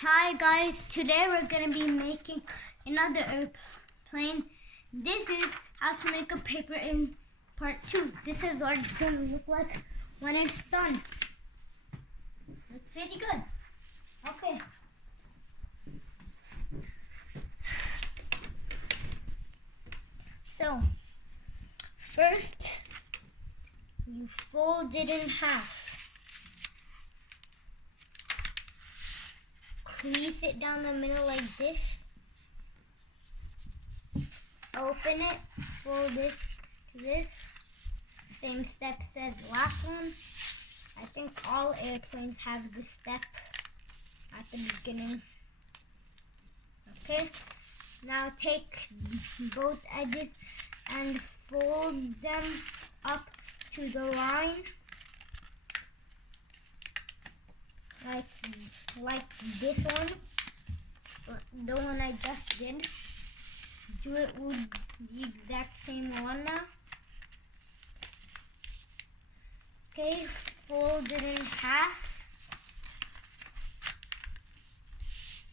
Hi guys, today we're going to be making another airplane. This is how to make a paper in part 2. This is what it's going to look like when it's done. Looks pretty good. Okay. So, first you fold it in half. Crease it down the middle like this. Open it, fold this to this. Same steps as the last one. I think all airplanes have this step at the beginning. Okay, now take both edges and fold them up to the line. Like this one, the one I just did. Do it with the exact same one now. Okay, fold it in half.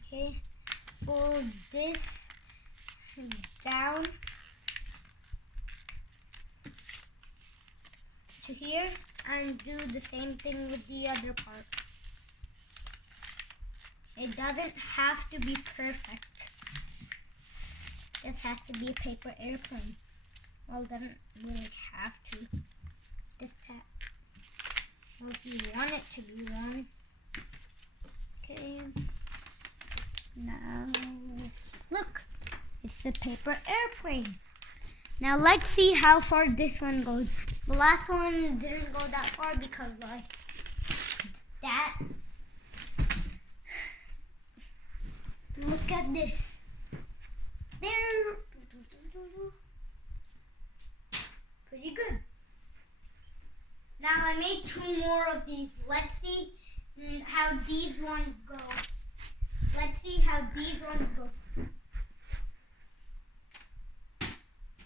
Okay, fold this down to here and do the same thing with the other part. It doesn't have to be perfect. This has to be a paper airplane. Well, it doesn't really have to. Well, if you want it to be one. Okay. Now, look. It's a paper airplane. Now, let's see how far this one goes. The last one didn't go that far because, like, that. Look at this. There. Pretty good. Now I made 2 more of these. Let's see how these ones go. Let's see how these ones go.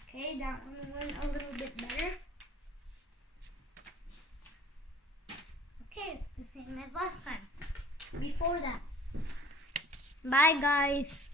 Okay, that one went a little bit better. Okay, the same as last time. Before that. Bye guys.